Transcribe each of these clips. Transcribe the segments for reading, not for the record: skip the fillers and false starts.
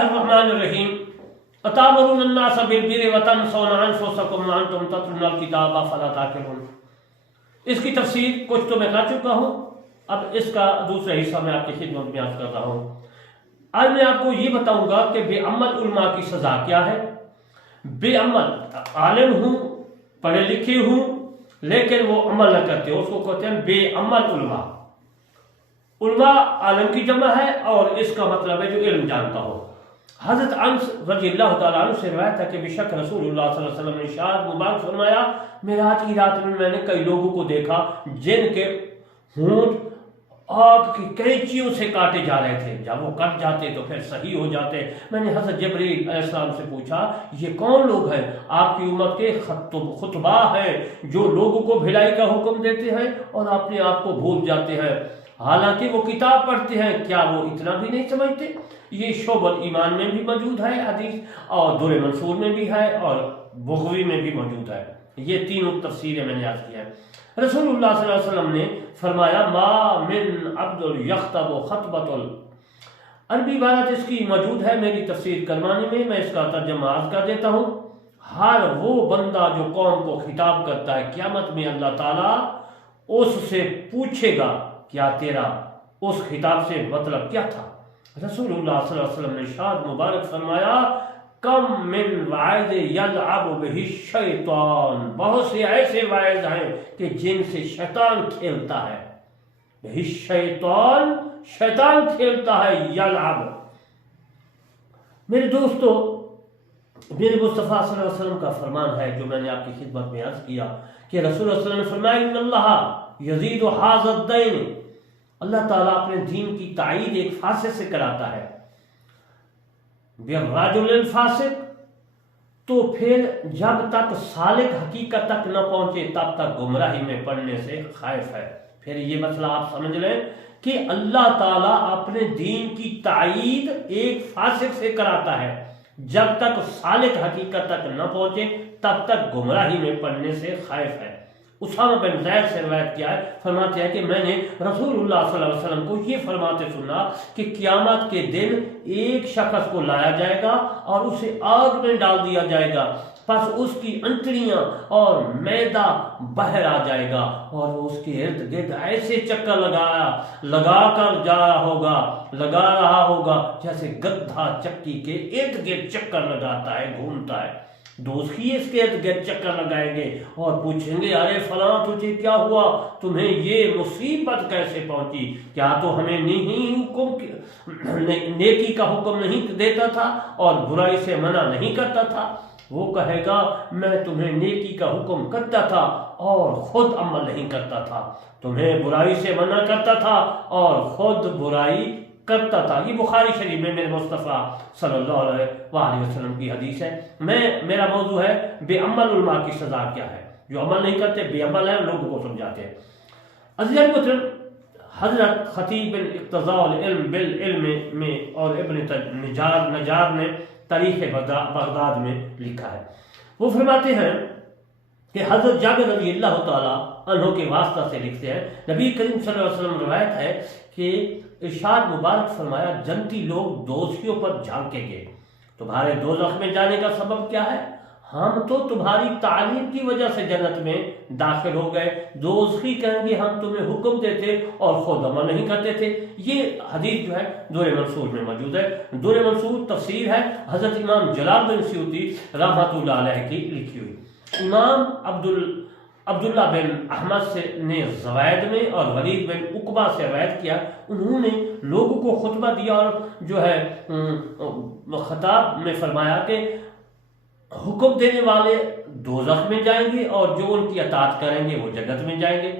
الرحمن الرحیم اتامرون الناس بالبر وتنسون انفسکم وانتم تتلون الکتاب افلا تعقلون۔ اس کی تفسیر کچھ تو میں کر چکا ہوں، اب اس کا دوسرا حصہ میں آپ کی خدمت میں عرض کر رہا ہوں۔ آج میں آپ کو یہ بتاؤں گا کہ بے عمل علماء کی سزا کیا ہے۔ بے عمل عالم ہوں، پڑھے لکھے ہوں، لیکن وہ عمل نہ کرتے، اس کو کہتے ہیں بے عمل علماء۔ علماء عالم کی جمع ہے اور اس کا مطلب ہے جو علم جانتا ہو۔ حضرت انس رضی اللہ تعالیٰ عنہ سے روایت ہے کہ بے شک رسول اللہ صلی اللہ علیہ وسلم نے ارشاد مبارک فرمایا، معراج کی رات میں نے کئی لوگوں کو دیکھا جن کے ہونٹ آگ کی قینچیوں سے کاٹے جا رہے تھے، جب وہ کٹ جاتے تو پھر صحیح ہو جاتے۔ میں نے حضرت جبرائیل علیہ السلام سے پوچھا یہ کون لوگ ہیں؟ آپ کی امت کے خطبہ ہیں جو لوگوں کو بھلائی کا حکم دیتے ہیں اور اپنے آپ کو بھول جاتے ہیں، حالانکہ وہ کتاب پڑھتے ہیں، کیا وہ اتنا بھی نہیں سمجھتے؟ یہ شعب الایمان میں بھی موجود ہے حدیث، اور در منصور میں بھی ہے اور بغوی میں بھی موجود ہے۔ یہ تینوں تفسیریں میں نے عرض کی ہیں۔ رسول اللہ صلی اللہ علیہ وسلم نے فرمایا ما من عبد یخطب خطبۃ، عربی عبارت اس کی موجود ہے میری تفسیر کرمانی میں اس کا ترجمہ عرض کر دیتا ہوں۔ ہر وہ بندہ جو قوم کو خطاب کرتا ہے، قیامت میں اللہ تعالیٰ اس سے پوچھے گا کیا تیرا اس خطاب سے مطلب کیا تھا؟ رسول اللہ صلی اللہ علیہ وسلم نے ارشاد مبارک فرمایا کم من واعظ یلعب بہ الشیطان، بہت سے ایسے واعظ ہیں کہ جن سے شیطان کھیلتا ہے، بہ الشیطان، شیطان کھیلتا ہے، یلعب۔ میرے دوستو، میرے مصطفیٰ صلی اللہ علیہ وسلم کا فرمان ہے جو میں نے آپ کی خدمت میں عرض کیا کہ رسول اللہ صلی اللہ علیہ وسلم نے فرمایا ان اللہ یزید ھذا الدین، اللہ تعالیٰ اپنے دین کی تائید ایک فاسق سے کراتا ہے، بالرجل الفاسق، تو پھر جب تک سالک حقیقت تک نہ پہنچے تب تک گمراہی میں پڑنے سے خائف ہے۔ پھر یہ مسئلہ آپ سمجھ لیں کہ اللہ تعالیٰ اپنے دین کی تائید ایک فاسق سے کراتا ہے، جب تک سالک حقیقت تک نہ پہنچے تب تک گمراہی میں پڑنے سے خائف ہے۔ اسامہ بن زید سے روایت کیا ہے، فرماتے ہیں کہ میں نے رسول اللہ صلی اللہ علیہ وسلم کو یہ فرماتے سنا کہ قیامت کے دن ایک شخص کو لایا جائے گا اور اسے آگ میں ڈال دیا جائے گا، پس اس کی انتڑیاں اور میدا باہر آ جائے گا اور وہ اس کے ارد گرد ایسے چکر لگا کر لگا رہا ہوگا جیسے گدھا چکی کے ارد گرد چکر لگاتا ہے، گھومتا ہے۔ دوست ہی اس کے ارد گرد چکر لگائیں گے اور پوچھیں گے ارے فلاں تجھے کیا ہوا، تمہیں یہ مصیبت کیسے پہنچی؟ کیا تو ہمیں نیکی کا حکم نہیں دیتا تھا اور برائی سے منع نہیں کرتا تھا؟ وہ کہے گا میں تمہیں نیکی کا حکم کرتا تھا اور خود عمل نہیں کرتا تھا، تمہیں برائی سے منع کرتا تھا اور خود برائی کرتا تھا۔ یہ بخاری شریف میں میرے مصطفیٰ صلی اللہ علیہ وآلہ وسلم کی حدیث ہے۔ میرا موضوع ہے بے عمل علماء کی سزا کیا ہے۔ جو عمل نہیں کرتے بے عمل ہے، لوگوں کو سمجھاتے ہیں۔ عزیزان محترم، حضرت خطیب اقتضاء العلم بالعلم میں اور ابن نجار نے تاریخ بغداد میں لکھا ہے، وہ فرماتے ہیں کہ حضرت جابر رضی اللہ تعالیٰ عنہ کے واسطہ سے لکھتے ہیں، نبی کریم صلی اللہ علیہ وسلم روایت ہے کہ ارشاد مبارک فرمایا جنتی لوگ دوزخیوں پر جھانکیں گے، تمہارے دوزخ میں جانے کا سبب کیا ہے؟ ہم تو تمہاری تعلیم کی وجہ سے جنت میں داخل ہو گئے۔ دوزخی کہیں گے ہم تمہیں حکم دیتے اور خود عمل نہیں کرتے تھے۔ یہ حدیث جو ہے در منصور میں موجود ہے۔ در منصور تفسیر ہے حضرت امام جلال بن سیوطی رحمۃ اللہ علیہ کی لکھی ہوئی۔ امام عبداللہ بن احمد نے زوائد میں اور ولید بن عقبہ سے روایت کیا، انہوں نے لوگوں کو خطبہ دیا اور جو ہے خطاب میں فرمایا کہ حکم دینے والے دوزخ میں جائیں گے اور جو ان کی اطاعت کریں گے وہ جنت میں جائیں گے۔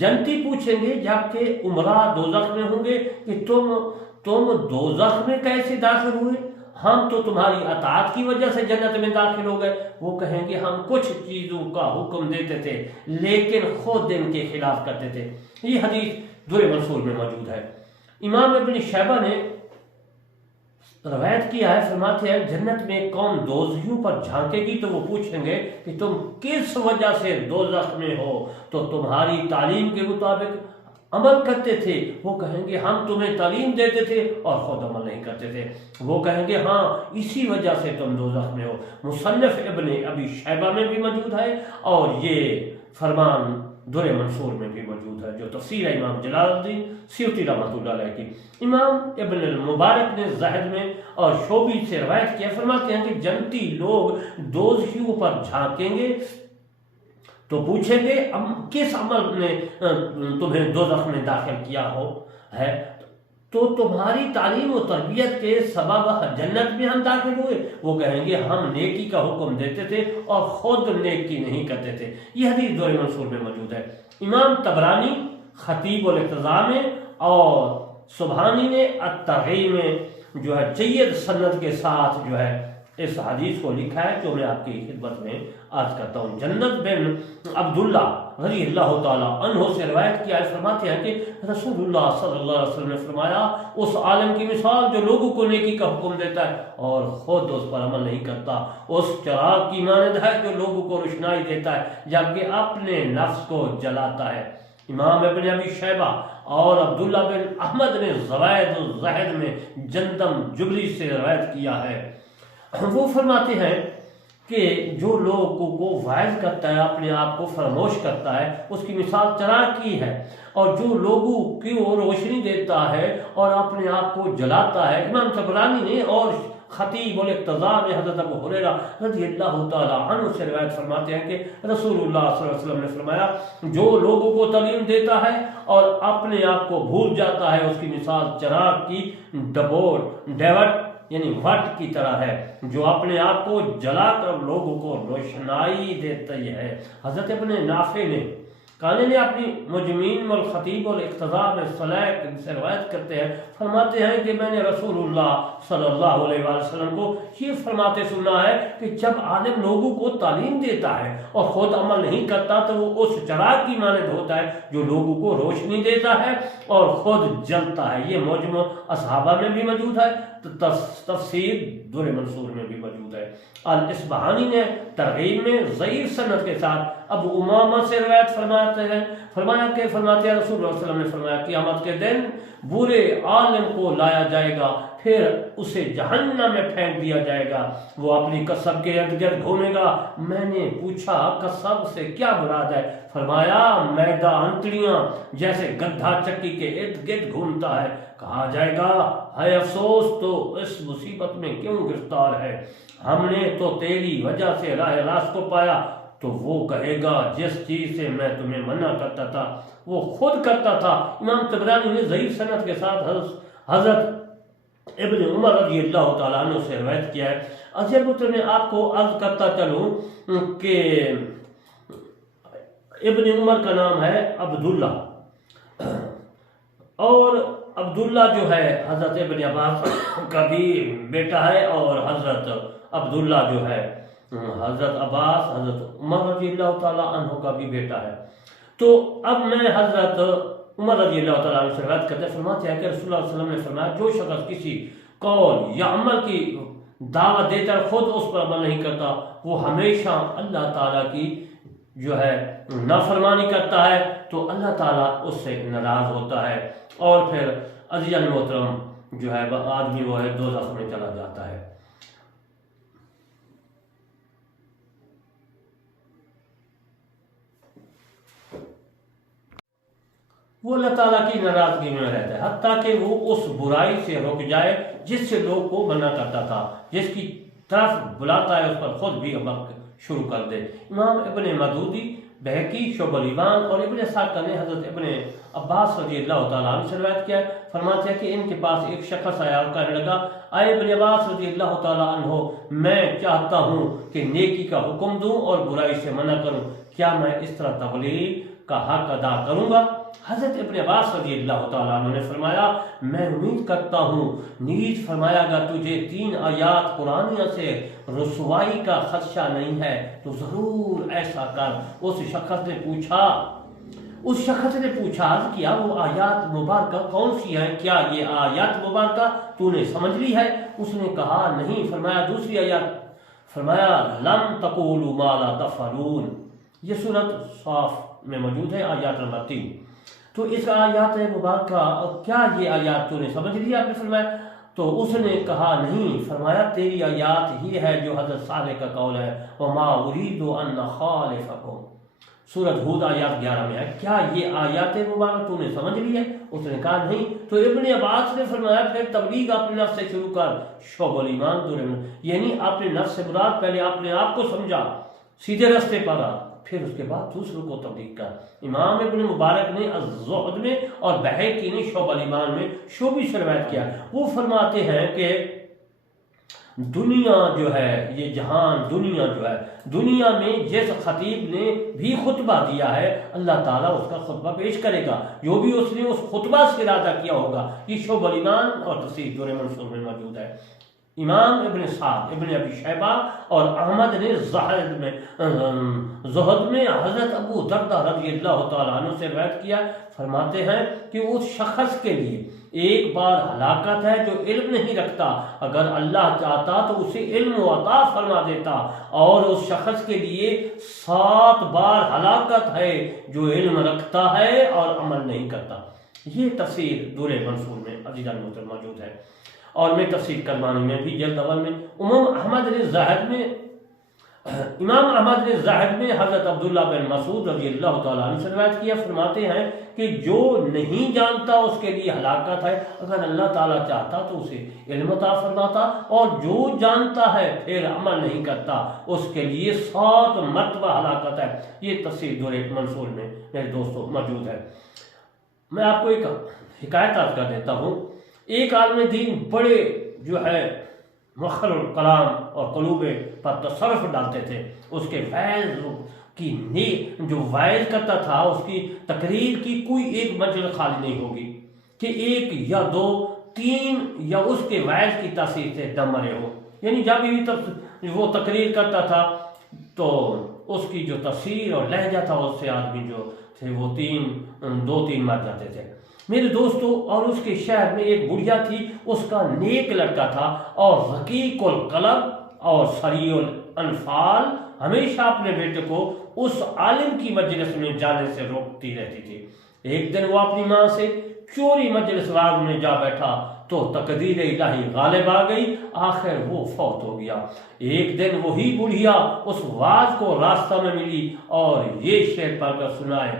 جنتی پوچھیں گے جبکہ عمرہ دوزخ میں ہوں گے کہ تم دوزخ میں کیسے داخل ہوئے؟ ہم تو تمہاری اطاعت کی وجہ سے جنت میں داخل ہو گئے۔ وہ کہیں گے ہم کچھ چیزوں کا حکم دیتے تھے لیکن خود ان کے خلاف کرتے تھے۔ یہ حدیث در منصور میں موجود ہے۔ امام ابن شیبہ نے روایت کیا ہے، فرماتے ہیں جنت میں قوم دوزخیوں پر جھانکے گی تو وہ پوچھیں گے کہ تم کس وجہ سے دوزخ میں ہو؟ تو تمہاری تعلیم کے مطابق عمل کرتے تھے وہ کہیں گے ہم تمہیں تعلیم دیتے تھے اور خود عمل نہیں کرتے تھے، وہ کہیں گے ہاں اسی وجہ سے تم دوزخ میں ہو۔ مصنف ابن ابی شیبہ میں بھی موجود ہے اور یہ فرمان در منصور میں بھی موجود ہے، جو تفسیر ہے امام جلال الدین سیوطی رحمۃ اللہ علیہ کی۔ امام ابن المبارک نے زاہد میں اور شعبی سے روایت کیا، فرماتے ہیں کہ جنتی لوگ دوزخیوں پر جھانکیں گے تو پوچھیں گے کس عمل نے تمہیں دوزخ میں داخل کیا ہے؟ تو تمہاری تعلیم و تربیت کے سبب جنت میں ہم داخل ہوئے۔ وہ کہیں گے ہم نیکی کا حکم دیتے تھے اور خود نیکی نہیں کرتے تھے۔ یہ حدیث دور منصور میں موجود ہے۔ امام طبرانی خطیب الاقتضاء میں اور سبحانی نے الترغیب میں جو ہے جید سند کے ساتھ جو ہے اس حدیث کو لکھا ہے، جو میں آپ کی خدمت میں عرض کرتا ہوں۔ جنت بن عبداللہ رضی اللہ تعالیٰ عنہ سے روایت کیا ہے، فرماتے ہیں کہ رسول اللہ صلی اللہ علیہ وسلم نے فرمایا اس عالم کی مثال جو لوگوں کو نیکی کا حکم دیتا ہے اور خود اس پر عمل نہیں کرتا، اس چراغ کی مانند ہے جو لوگوں کو روشنائی دیتا ہے جبکہ اپنے نفس کو جلاتا ہے۔ امام ابن ابی شیبہ اور عبداللہ بن احمد نے زوائد الزہد میں جندم جبلی سے روایت کیا ہے۔ وہ فرماتے ہیں کہ جو لوگوں کو واعظ کرتا ہے، اپنے آپ کو فراموش کرتا ہے، اس کی مثال چراغ کی ہے، اور جو لوگوں کو روشنی دیتا ہے اور اپنے آپ کو جلاتا ہے۔ امام طبرانی نے اور خطیب الاقتضاء میں حضرت ابو ہریرہ رضی اللہ تعالیٰ عنہ سے روایت فرماتے ہیں کہ رسول اللہ صلی اللہ علیہ وسلم نے فرمایا جو لوگوں کو تعلیم دیتا ہے اور اپنے آپ کو بھول جاتا ہے، اس کی مثال چراغ کی ڈیوٹ یعنی وٹ کی طرح ہے جو اپنے آپ کو جلا کر لوگوں کو روشنائی دیتی ہے۔ حضرت ابن نافع نے کانے نے اپنی مجمین والخطیب والاقتضاء میں صلیق سے روایت کرتے ہیں، فرماتے ہیں کہ میں نے رسول اللہ صلی اللہ علیہ وسلم کو یہ فرماتے سنا ہے کہ جب عالم لوگوں کو تعلیم دیتا ہے اور خود عمل نہیں کرتا تو وہ اس چراغ کی مانند ہوتا ہے جو لوگوں کو روشنی دیتا ہے اور خود جلتا ہے۔ یہ مجمع اصحابہ میں بھی موجود ہے، تفسیر در منصور میں بھی موجود ہے۔ الاصبہانی نے ترغیب میں ضعیف سند کے ساتھ ابو امامہ سے روایت فرماتے ہیں، فرماتے ہیں رسول اللہ صلی اللہ علیہ وسلم نے فرمایا قیامت کے دن برے عالم کو لایا جائے گا، پھر اسے جہنم میں پھینک دیا جائے گا، وہ اپنی کسب کے ارد گرد گھومے گا۔ میں نے پوچھا کسب سے کیا مراد ہے؟ فرمایا میدہ انتڑیاں جیسے گدھا چکی کے ارد گرد گھومتا ہے۔ کہا جائے گا ہے افسوس تو اس مصیبت میں کیوں گرفتار ہے، ہم نے تو تیری وجہ سے راہ راست کو پایا۔ تو وہ کہے گا جس چیز سے میں تمہیں منع کرتا تھا وہ خود کرتا تھا۔ امام طبرانی نے ضعیف سند کے ساتھ حضرت ابن عمر رضی اللہ تعالیٰ عنہ سے روایت کیا ہے۔ اجر پتر میں آپ کو عرض کرتا چلوں کہ ابن عمر کا نام ہے عبداللہ، اور عبداللہ جو ہے حضرت ابن عباس کا بھی بیٹا ہے، اور حضرت عبداللہ جو ہے حضرت عباس حضرت عمر رضی اللہ تعالیٰ عنہ کا بھی بیٹا ہے۔ تو اب میں حضرت عمر رضی اللہ تعالیٰ عنہ سے روایت کرتے فرماتے ہیں کہ رسول اللہ صلی اللہ علیہ وسلم نے فرمایا جو شخص کسی قول یا عمل کی دعوت دیتا ہے خود اس پر عمل نہیں کرتا وہ ہمیشہ اللہ تعالیٰ کی جو ہے نافرمانی کرتا ہے تو اللہ تعالیٰ اس سے ناراض ہوتا ہے، اور پھر عزیزان محترم جو ہے آدمی وہ ہے دوزخ میں چلا جاتا ہے۔ وہ اللہ تعالیٰ کی ناراضگی میں رہتا ہے حتیٰ کہ وہ اس برائی سے رک جائے جس سے لوگ کو منع کرتا تھا، جس کی طرف بلاتا ہے اس پر خود بھی عمل شروع کر دے۔ امام ابن مدودی بہقی شعب الایمان اور ابن اسحاق نے حضرت ابن عباس رضی اللہ تعالیٰ عنہ سے روایت کیا ہے، فرماتے ہیں کہ ان کے پاس ایک شخص آیا اور کہنے لگا اے ابن عباس رضی اللہ تعالیٰ عنہ میں چاہتا ہوں کہ نیکی کا حکم دوں اور برائی سے منع کروں، کیا میں اس طرح تبلیغ کا حق ادا کروں گا؟ حضرت ابن عباس رضی اللہ تعالیٰ عنہ نے فرمایا میں امید کرتا ہوں نیز فرمایا گا تجھے 3 آیات قرآنیہ سے رسوائی کا خدشہ نہیں ہے تو ضرور ایسا کر۔ اس شخص نے پوچھا عرض کیا وہ آیات مبارکہ کون سی ہیں؟ کیا یہ آیات مبارکہ تو نے سمجھ لی ہے؟ اس نے کہا نہیں۔ فرمایا دوسری آیات، فرمایا لم تقولوا ما لا تفعلون، یہ سورۃ صاف میں موجود ہے آیات نمبر 3۔ تو اس آیات مبارکہ کیا یہ آیات تو نے سمجھ لیا؟ آپ نے فرمایا تو اس نے کہا نہیں، فرمایا تیری آیات ہی ہے جو حضرت صالح کا قول ہے وما اريد ان اخالفكم، سورۃ ہود آیات 11 میں ہے، کیا یہ آیات مبارک تو نے سمجھ لی ہے؟ اس نے کہا نہیں۔ تو ابن عباس نے فرمایا پھر تبلیغ اپنے نفس سے شروع کر، شعب الایمان دور، یعنی اپنے نفس سے مراد پہلے اپنے آپ کو سمجھا، سیدھے راستے پر آ، پھر اس کے بعد دوسروں کو تبلیغ کر۔ امام ابن مبارک نے الزہد میں اور بہقی نے شعب الایمان میں شعبی سے روایت کیا، وہ فرماتے ہیں کہ دنیا جو ہے، یہ جہان دنیا جو ہے، دنیا میں جس خطیب نے بھی خطبہ دیا ہے اللہ تعالیٰ اس کا خطبہ پیش کرے گا، جو بھی اس نے اس خطبہ سے ارادہ کیا ہوگا۔ یہ شعب الایمان اور تفسیر دور منصور میں موجود ہے۔ امام ابن سعد، ابن ابی شیبہ اور احمد نے زہد میں حضرت ابو دردہ رضی اللہ تعالیٰ عنہ سے روایت کیا، فرماتے ہیں کہ اس شخص کے لیے ایک بار ہلاکت ہے جو علم نہیں رکھتا، اگر اللہ چاہتا تو اسے علم و عطا فرما دیتا، اور اس شخص کے لیے 7 بار ہلاکت ہے جو علم رکھتا ہے اور عمل نہیں کرتا۔ یہ تفسیر دور منصور میں عزیزان محترم موجود ہے، اور میں تفسیر کرمانی میں بھی جلد اول میں امام احمد نے زاہد میں حضرت عبداللہ بن مسعود رضی اللہ تعالیٰ عنہ سے روایت کیا، فرماتے ہیں کہ جو نہیں جانتا اس کے لیے ہلاکت ہے، اگر اللہ تعالیٰ چاہتا تو اسے علم عطا فرماتا، اور جو جانتا ہے پھر عمل نہیں کرتا اس کے لیے 7 مرتبہ ہلاکت ہے۔ یہ تفسیر دور منصور میں میرے دوستوں موجود ہے۔ میں آپ کو ایک حکایت عرض کر دیتا ہوں۔ ایک عالم دین بڑے جو ہے مخر الکلام اور قلوب پر تصرف ڈالتے تھے، اس کے فیض کی جو وائز کرتا تھا، اس کی تقریر کی کوئی ایک مجلس خالی نہیں ہوگی کہ 1 یا 2 3 یا اس کے وائز کی تاثیر سے دم مرے ہو، یعنی جب بھی وہ تقریر کرتا تھا تو اس کی جو تفسیر اور لہجہ تھا اس سے آدمی جو تھے وہ 2-3 مر جاتے تھے۔ میرے دوستو، اور اس کے شہر میں ایک بڑھیا تھی، اس کا نیک لڑکا تھا اور رقیق القلب اور سریع الانفال، ہمیشہ اپنے بیٹے کو اس عالم کی مجلس میں جانے سے روکتی رہتی تھی۔ ایک دن وہ اپنی ماں سے چوری مجلس راز میں جا بیٹھا تو تقدیر الہی غالب آ گئی، آخر وہ فوت ہو گیا۔ ایک دن وہی بڑھیا اس واز کو راستہ میں ملی اور یہ شعر پڑھ کر سنائے،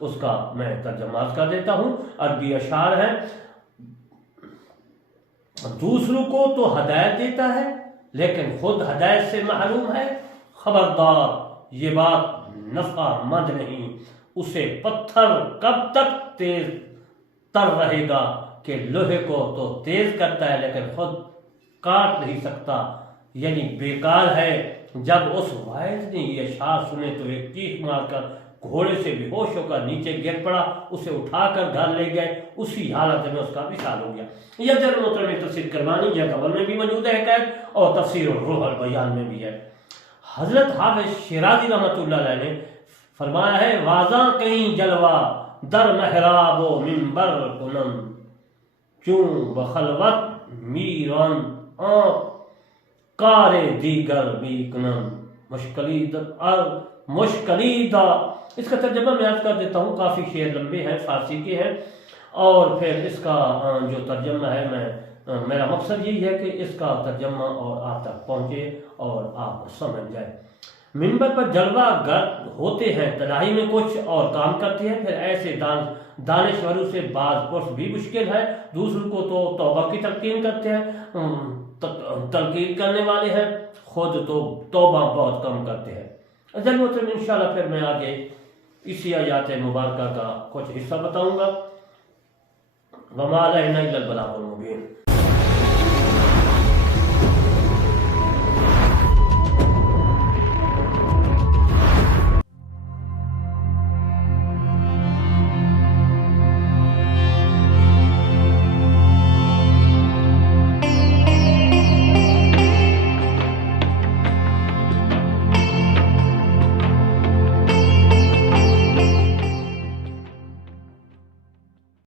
اس کا میں ترجمہ کر دیتا ہوں، عربی اشعار ہیں۔ دوسروں کو تو ہدایت دیتا ہے لیکن خود ہدایت سے محروم ہے، خبردار یہ بات نفع مند نہیں، اسے پتھر کب تک تیز تر رہے گا کہ لوہے کو تو تیز کرتا ہے لیکن خود کاٹ نہیں سکتا، یعنی بیکار ہے۔ جب اس واعظ نے یہ اشعار سنے تو ایک چیخ مار کر گھوڑے سے بے ہوش ہو کر نیچے گر پڑا، اسے اٹھا کر گھر لے گئے، اسی حالت میں اس کا وصال ہو گیا۔ یہ جل محترم میں تفسیر کرمانی یا قبل میں بھی موجود ہے حکایت، اور تفسیر الروح البیان میں بھی ہے۔ حضرت حافظ شیرازی رحمۃ اللہ علیہ نے فرمایا ہے، واضح کہیں جلوہ در محراب و منبر کنم، چون بخلوت میران آنکھ کار دیگر بھی کنم، مشکلیدہ۔ اس کا ترجمہ میں عرض کر دیتا ہوں، کافی شعر لمبے ہیں، فارسی کے ہیں، اور پھر اس کا جو ترجمہ ہے میرا مقصد یہی ہے کہ اس کا ترجمہ اور آپ تک پہنچے اور آپ سمجھ جائیں۔ منبر پر جلوہ گر ہوتے ہیں، تنہائی میں کچھ اور کام کرتے ہیں، پھر ایسے دانشوروں سے بعض پرس بھی مشکل ہے، دوسروں کو تو توبہ کی تلقین کرتے ہیں، تلقین کرنے والے ہیں، خود تو توبہ بہت کم کرتے ہیں۔ اجل محترم انشاءاللہ پھر میں آگے اسی آیات مبارکہ کا کچھ حصہ بتاؤں گا۔ وَمَا عَلَيْنَا إِلَّا الْبَلَاغُ الْمُبِينُ۔